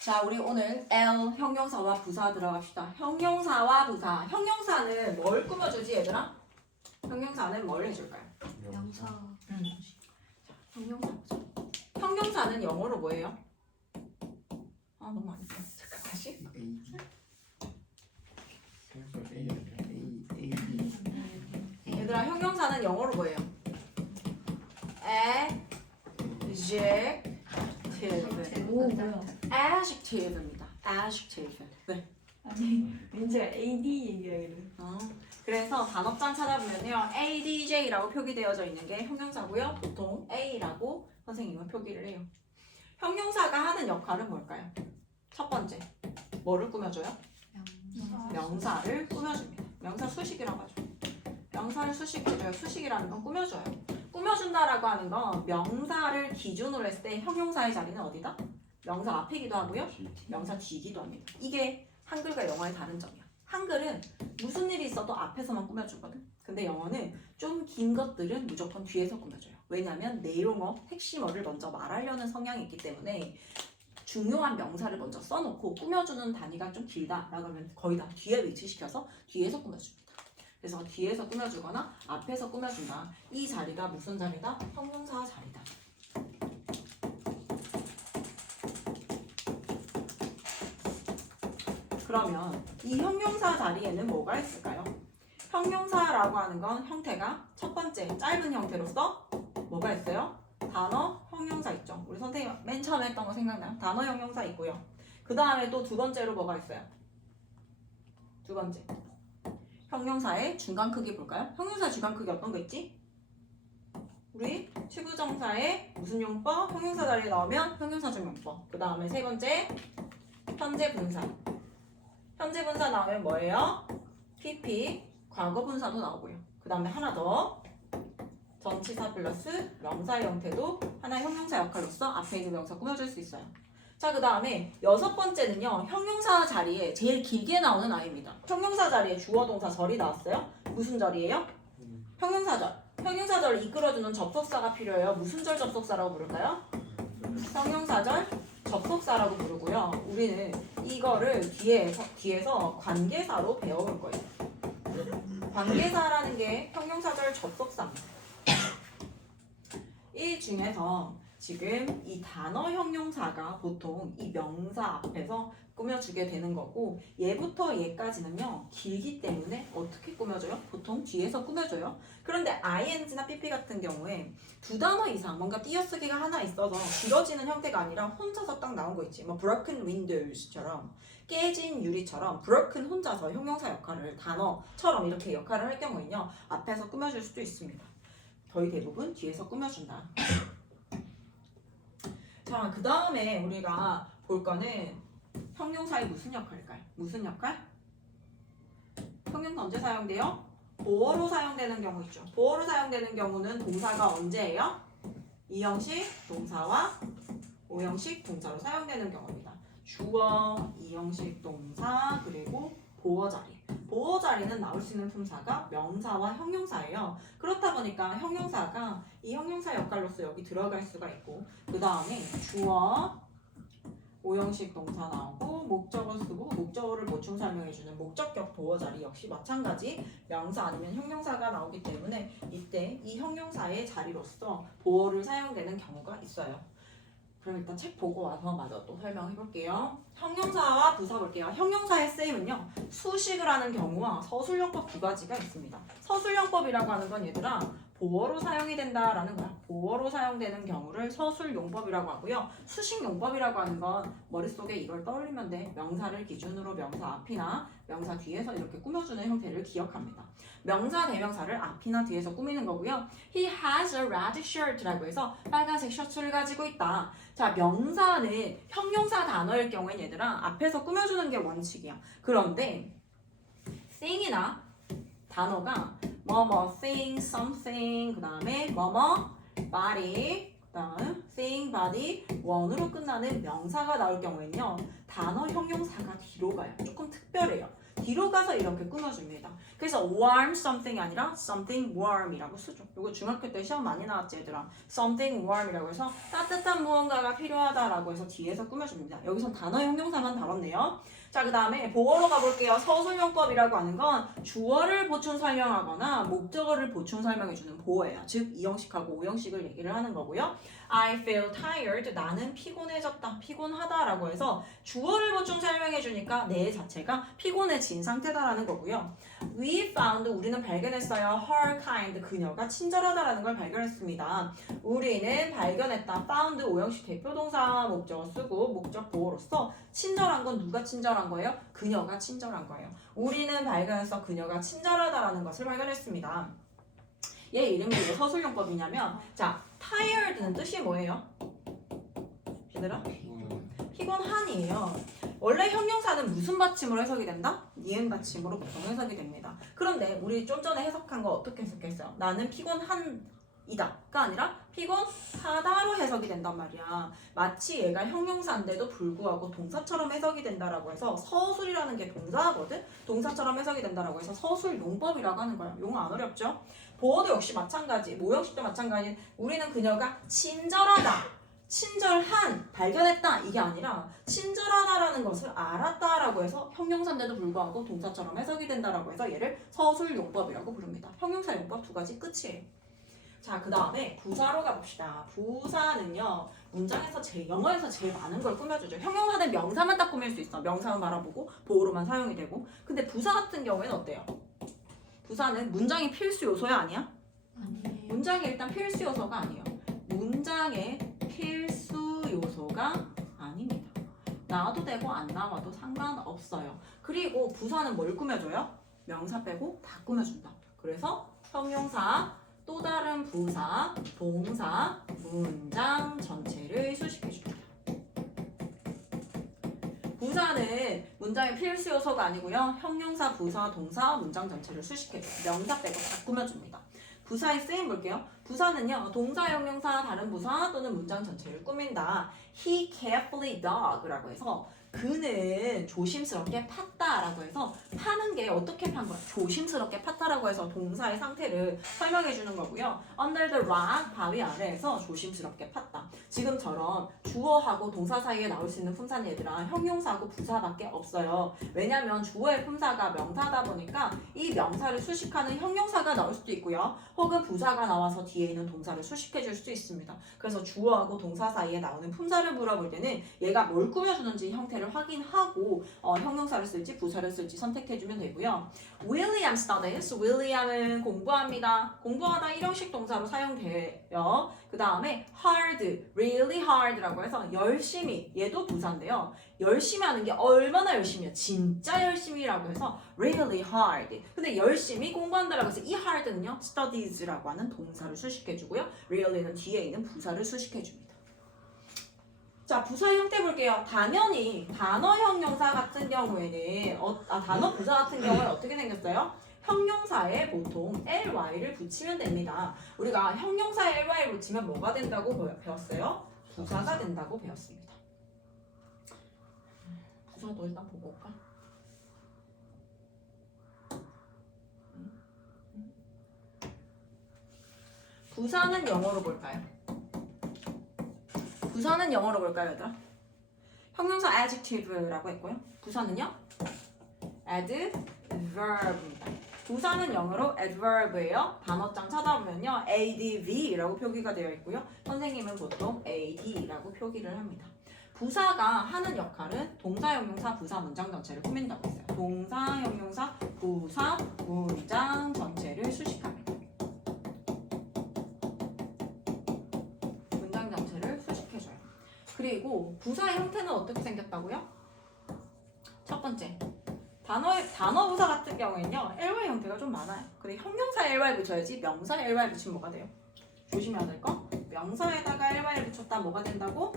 자, 우리 오늘 L 형용사와 부사 들어갑시다. 형용사와 부사. 형용사는 뭘 꾸며주지, 얘들아? 형용사는 뭘 해줄까요? 명사. 형용사 보자. 형용사는 영어로 뭐예요? 아, 너무 많이 써. 잠깐 다시. 얘들아, 형용사는 영어로 뭐예요? adjective. 오 뭐야? adjective입니다. adjective. 네. 아니 민지가 AD 얘기하길래. 그래서 단어장 찾아보면요, ADJ라고 표기되어져 있는 게 형용사고요. 보통 A라고 선생님은 표기를 해요. 형용사가 하는 역할은 뭘까요? 첫 번째, 뭐를 꾸며줘요? 명사를 꾸며줍니다. 명사 수식이라고 하죠. 명사를 수식해줘요. 수식이라는 건 꾸며줘요. 꾸며준다라고 하는 건 명사를 기준으로 했을 때 형용사의 자리는 어디다? 명사 앞이기도 하고요. 명사 뒤기도 합니다. 이게 한글과 영어의 다른 점이야. 한글은 무슨 일이 있어도 앞에서만 꾸며주거든. 근데 영어는 좀 긴 것들은 무조건 뒤에서 꾸며줘요. 왜냐하면 내용어, 핵심어를 먼저 말하려는 성향이 있기 때문에 중요한 명사를 먼저 써놓고 꾸며주는 단위가 좀 길다라고 하면 거의 다 뒤에 위치시켜서 뒤에서 꾸며줍니다. 그래서 뒤에서 꾸며주거나 앞에서 꾸며준다. 이 자리가 무슨 자리다? 형용사 자리다. 그러면 이 형용사 자리에는 뭐가 있을까요? 형용사라고 하는 건 형태가 첫 번째 짧은 형태로서 뭐가 있어요? 단어, 형용사 있죠. 우리 선생님 맨 처음에 했던 거 생각나요? 단어, 형용사 있고요. 그 다음에 또 두 번째로 뭐가 있어요? 두 번째 형용사의 중간 크기 볼까요? 형용사 중간 크기 어떤 거 있지? 우리 추구정사의 무슨 용법? 형용사 자리에 나오면 형용사적 용법. 그 다음에 세 번째 현재 분사. 현재 분사 나오면 뭐예요? PP, 과거 분사도 나오고요. 그 다음에 하나 더 전치사 플러스 명사의 형태도 하나의 형용사 역할로서 앞에 있는 명사 꾸며줄 수 있어요. 자, 그 다음에 여섯 번째는요, 형용사 자리에 제일 길게 나오는 아이입니다. 형용사 자리에 주어 동사 절이 나왔어요. 무슨 절이에요? 형용사절. 형용사절을 이끌어주는 접속사가 필요해요. 무슨 절 접속사라고 부를까요? 형용사절 접속사라고 부르고요. 우리는 이거를 뒤에서 관계사로 배워볼 거예요. 관계사라는 게 형용사절 접속사입니다. 이 중에서 지금 이 단어 형용사가 보통 이 명사 앞에서 꾸며주게 되는 거고, 얘부터 얘까지는요 길기 때문에 어떻게 꾸며줘요? 보통 뒤에서 꾸며줘요. 그런데 ing나 pp 같은 경우에 두 단어 이상 뭔가 띄어쓰기가 하나 있어서 길어지는 형태가 아니라 혼자서 딱 나온 거 있지. 뭐 broken windows처럼 깨진 유리처럼 broken 혼자서 형용사 역할을 단어처럼 이렇게 역할을 할 경우에는요 앞에서 꾸며줄 수도 있습니다. 거의 대부분 뒤에서 꾸며준다. 자, 그 다음에 우리가 볼 거는 형용사의 무슨 역할일까요? 무슨 역할? 형용사 언제 사용돼요? 보어로 사용되는 경우 있죠. 보어로 사용되는 경우는 동사가 언제예요? 이형식 동사와 오형식 동사로 사용되는 경우입니다. 주어, 이형식 동사, 그리고 보어 자리. 보어 자리는 나올 수 있는 품사가 명사와 형용사예요. 그렇다 보니까 형용사가 이 형용사 역할로서 여기 들어갈 수가 있고, 그 다음에 주어, 오형식 동사 나오고 목적어 쓰고 목적어를 보충 설명해주는 목적격 보어 자리 역시 마찬가지 명사 아니면 형용사가 나오기 때문에 이때 이 형용사의 자리로서 보어를 사용되는 경우가 있어요. 그럼 일단 책 보고 와서 마저 또 설명해 볼게요. 형용사와 부사 볼게요. 형용사의 쓰임은요, 수식을 하는 경우와 서술용법 두 가지가 있습니다. 서술용법이라고 하는 건 얘들아 보어로 사용이 된다라는 거야. 보어로 사용되는 경우를 서술용법이라고 하고요. 수식용법이라고 하는 건 머릿속에 이걸 떠올리면 돼. 명사를 기준으로 명사 앞이나 명사 뒤에서 이렇게 꾸며주는 형태를 기억합니다. 명사 대명사를 앞이나 뒤에서 꾸미는 거고요. He has a red shirt라고 해서 빨간색 셔츠를 가지고 있다. 자, 명사는 형용사 단어일 경우엔 얘들아 앞에서 꾸며주는 게 원칙이야. 그런데 thing이나 단어가 뭐뭐 thing, something, 그 다음에 뭐뭐 body, 그 다음 thing, body, 원으로 끝나는 명사가 나올 경우에는요 단어 형용사가 뒤로 가요. 조금 특별해요. 뒤로 가서 이렇게 꾸며줍니다. 그래서 warm something이 아니라 something warm이라고 쓰죠. 이거 중학교 때 시험 많이 나왔지 얘들아. something warm이라고 해서 따뜻한 무언가가 필요하다라고 해서 뒤에서 꾸며줍니다. 여기선 단어 형용사만 다뤘네요. 자, 그 다음에 보어로 가볼게요. 서술용법이라고 하는 건 주어를 보충 설명하거나 목적어를 보충 설명해주는 보어예요. 즉 2형식하고 5형식을 얘기를 하는 거고요. I feel tired. 나는 피곤해졌다. 피곤하다라고 해서 주어를 보충 설명해주니까 내 자체가 피곤해진 상태다라는 거고요. We found. 우리는 발견했어요. Her kind. 그녀가 친절하다라는 걸 발견했습니다. 우리는 발견했다. found 5형식 대표동사 목적어 쓰고 목적 보어로서 친절한 건 누가 친절한 거예요? 그녀가 친절한 거예요. 우리는 발견해서 그녀가 친절하다라는 것을 발견했습니다. 얘 이름이 왜 서술용법이냐면 자, tired는 뜻이 뭐예요? 얘들아? 피곤한이에요. 원래 형용사는 무슨 받침으로 해석이 된다? 니은 받침으로 보통 해석이 됩니다. 그런데 우리 좀 전에 해석한 거 어떻게 해석했어요? 나는 피곤한이다가 아니라 피곤하다로 해석이 된단 말이야. 마치 얘가 형용사인데도 불구하고 동사처럼 해석이 된다라고 해서 서술이라는 게 동사거든? 동사처럼 해석이 된다라고 해서 서술용법이라고 하는 거야. 용어 안 어렵죠? 보어도 역시 마찬가지, 모형식도 마찬가지. 우리는 그녀가 친절하다, 친절한, 발견했다 이게 아니라 친절하다라는 것을 알았다라고 해서 형용사인데도 불구하고 동사처럼 해석이 된다라고 해서 얘를 서술용법이라고 부릅니다. 형용사 용법 두 가지 끝이에요. 자, 그 다음에 부사로 가봅시다. 부사는요, 문장에서 영어에서 제일 많은 걸 꾸며주죠. 형용사는 명사만 딱 꾸밀 수 있어. 명사만 바라보고 보어로만 사용이 되고. 근데 부사 같은 경우에는 어때요? 부사는 문장이 필수 요소야 아니야? 아니에요. 문장이 일단 필수 요소가 아니에요. 문장의 필수 요소가 아닙니다. 나와도 되고 안 나와도 상관없어요. 그리고 부사는 뭘 꾸며줘요? 명사 빼고 다 꾸며준다. 그래서 형용사, 또 다른 부사, 동사, 문장 전체를 수식해줍니다. 부사는 문장의 필수 요소가 아니고요. 형용사, 부사, 동사, 문장 전체를 수식해줘요. 명사 빼고 다 꾸며줍니다. 부사의 쓰임 볼게요. 부사는요, 동사, 형용사, 다른 부사 또는 문장 전체를 꾸민다. He carefully dug라고 해서 그는 조심스럽게 팠다라고 해서 파는 게 어떻게 판 거야? 조심스럽게 팠다라고 해서 동사의 상태를 설명해 주는 거고요. Under the rock, 바위 아래에서 조심스럽게 팠다. 지금처럼 주어하고 동사 사이에 나올 수 있는 품사는 얘들아 형용사하고 부사밖에 없어요. 왜냐면 주어의 품사가 명사다 보니까 이 명사를 수식하는 형용사가 나올 수도 있고요. 혹은 부사가 나와서 뒤에 있는 동사를 수식해 줄 수 있습니다. 그래서 주어하고 동사 사이에 나오는 품사를 물어볼 때는 얘가 뭘 꾸며주는지 형태를 확인하고 형용사를 쓸지 부사를 쓸지 선택해주면 되고요. William studies. 윌리엄은 공부합니다. 공부하다 1형식 동사로 사용돼요. 그 다음에 hard, really hard라고 해서 열심히, 얘도 부사인데요. 열심히 하는 게 얼마나 열심히요? 진짜 열심히라고 해서 really hard. 근데 열심히 공부한다라고 해서 이 hard는요, studies라고 하는 동사를 수식해주고요. really는 뒤에 있는 부사를 수식해줍니다. 자, 부사 형태 볼게요. 당연히 단어 형용사 같은 경우에는 단어 부사 같은 경우는 어떻게 생겼어요? 형용사에 보통 ly를 붙이면 됩니다. 우리가 형용사에 ly를 붙이면 뭐가 된다고 배웠어요? 부사가 된다고 배웠습니다. 부사도 일단 보고 올까? 부사는 영어로 볼까요? 부사는 영어로 볼까요, 얘들아? 형용사 adjective라고 했고요. 부사는요? adverb입니다. 부사는 영어로 adverb예요. 단어장 찾아보면요, adv라고 표기가 되어 있고요. 선생님은 보통 ad라고 표기를 합니다. 부사가 하는 역할은 동사, 형용사, 부사, 문장 전체를 꾸민다고 했어요. 동사, 형용사, 부사, 문장 전체를 수식합니다. 문장 전체를 수식해줘요. 그리고 부사의 형태는 어떻게 생겼다고요? 첫 번째, 단어 부사 같은 경우에는요, ly 형태가 좀 많아요. 근데 형용사에 ly 붙여야지 명사에 ly 붙이면 뭐가 돼요? 조심해야 될 거? 명사에다가 ly를 붙였다 뭐가 된다고?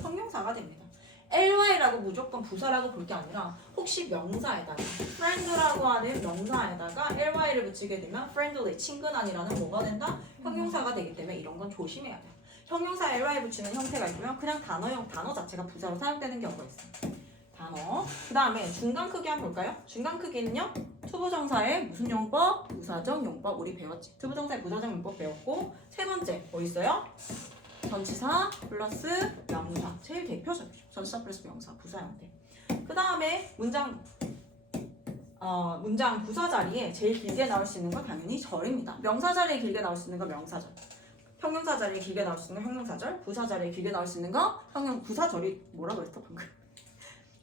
형용사가 됩니다. ly라고 무조건 부사라고 볼 게 아니라 혹시 명사에다가 friend라고 하는 명사에다가 ly를 붙이게 되면 friendly, 친근한이라는 뭐가 된다? 형용사가 되기 때문에 이런 건 조심해야 돼요. 형용사에 ly 붙이는 형태가 있고요. 그냥 단어 자체가 부사로 사용되는 경우가 있어요. 단어. 그 다음에 중간 크기 한번 볼까요? 중간 크기는요. 투부정사의 무슨 용법? 부사적 용법 우리 배웠지. 투부정사의 부사적 용법 배웠고 세 번째 뭐 있어요? 전치사 플러스 명사. 제일 대표적이죠. 전치사 플러스 명사 부사 형태. 그 다음에 문장 부사 자리에 제일 길게 나올 수 있는 건 당연히 절입니다. 명사 자리에 길게 나올 수 있는 건 명사절. 형용사 자리에 길게 나올 수 있는 건 형용사절. 부사 자리에 길게 나올 수 있는 건 부사절이 뭐라고 했어 방금?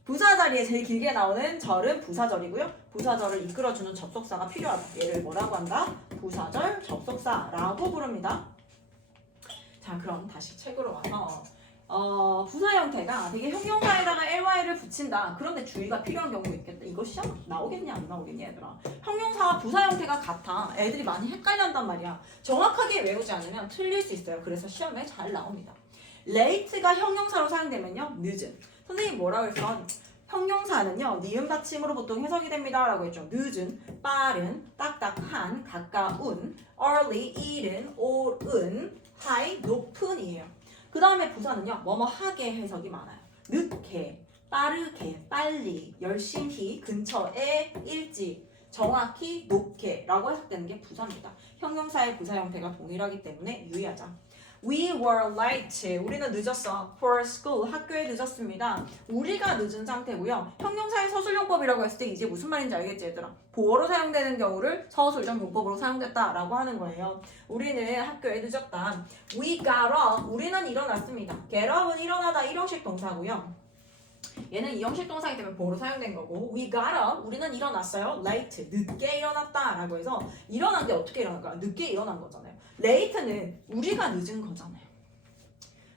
부사 자리에 제일 길게 나오는 절은 부사절이고요. 부사절을 이끌어주는 접속사가 필요하다. 얘를 뭐라고 한다? 부사절 접속사라고 부릅니다. 자, 그럼 다시 책으로 와서 부사 형태가 되게 형용사에다가 ly를 붙인다. 그런데 주의가 필요한 경우가 있겠다. 이거 시험 나오겠냐 안 나오겠냐 얘들아. 형용사와 부사 형태가 같아. 애들이 많이 헷갈려한단 말이야. 정확하게 외우지 않으면 틀릴 수 있어요. 그래서 시험에 잘 나옵니다. late가 형용사로 사용되면요. 늦은. 선생님이 뭐라고 했어? 형용사는요. 니은 받침으로 보통 해석이 됩니다. 라고 했죠. 늦은, 빠른, 딱딱한, 가까운, early, 이른, 오른, high, 높은이에요. 그 다음에 부사는요. 뭐뭐하게 해석이 많아요. 늦게, 빠르게, 빨리, 열심히, 근처에, 일찍, 정확히, 높게 라고 해석되는 게 부사입니다. 형용사의 부사 형태가 동일하기 때문에 유의하자. We were late. 우리는 늦었어. For school. 학교에 늦었습니다. 우리가 늦은 상태고요. 형용사의 서술용법이라고 했을 때 이제 무슨 말인지 알겠지 얘들아? 보어로 사용되는 경우를 서술적 용법으로 사용됐다라고 하는 거예요. 우리는 학교에 늦었다. We got up. 우리는 일어났습니다. get up은 일어나다 일형식 동사고요. 얘는 이형식 동사이기 때문에 보어로 사용된 거고 we got up. 우리는 일어났어요. late. 늦게 일어났다 라고 해서 일어난 게 어떻게 일어날까요? 늦게 일어난 거잖아요. late는 우리가 늦은 거잖아요.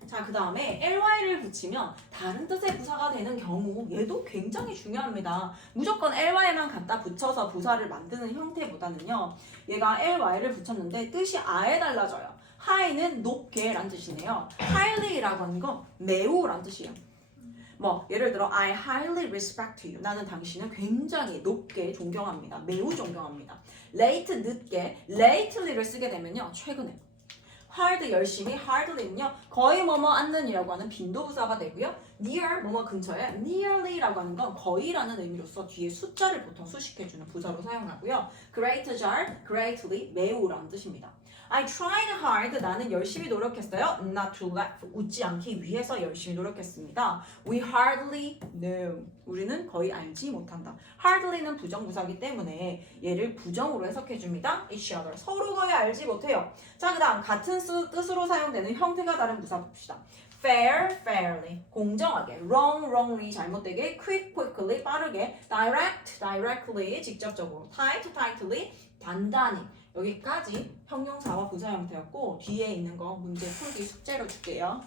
자, 그 다음에 ly를 붙이면 다른 뜻의 부사가 되는 경우 얘도 굉장히 중요합니다. 무조건 ly만 갖다 붙여서 부사를 만드는 형태보다는요. 얘가 ly를 붙였는데 뜻이 아예 달라져요. high는 높게 란 뜻이네요. highly라고 하는 건 매우 란 뜻이에요. 뭐 예를 들어 I highly respect you. 나는 당신을 굉장히 높게 존경합니다. 매우 존경합니다. late 늦게 lately를 쓰게 되면요. 최근에 hard 열심히 hardly는요. 거의 뭐뭐 않는이라고 하는 빈도부사가 되고요. near 뭐뭐 근처에 nearly라고 하는 건 거의라는 의미로서 뒤에 숫자를 보통 수식해주는 부사로 사용하고요. great 잘 greatly 매우라는 뜻입니다. I tried hard. 나는 열심히 노력했어요. Not to laugh. 웃지 않기 위해서 열심히 노력했습니다. We hardly know. 우리는 거의 알지 못한다. hardly는 부정부사이기 때문에 얘를 부정으로 해석해줍니다. each other. 서로 거의 알지 못해요. 자, 그 다음 같은 뜻으로 사용되는 형태가 다른 부사 봅시다. fair, fairly. 공정하게. wrong, wrongly. 잘못되게. quick, quickly. 빠르게. direct, directly. 직접적으로. tight, tightly. 단단히. 여기까지 형용사와 부사 형태였고 뒤에 있는 거 문제 풀기 숙제로 줄게요.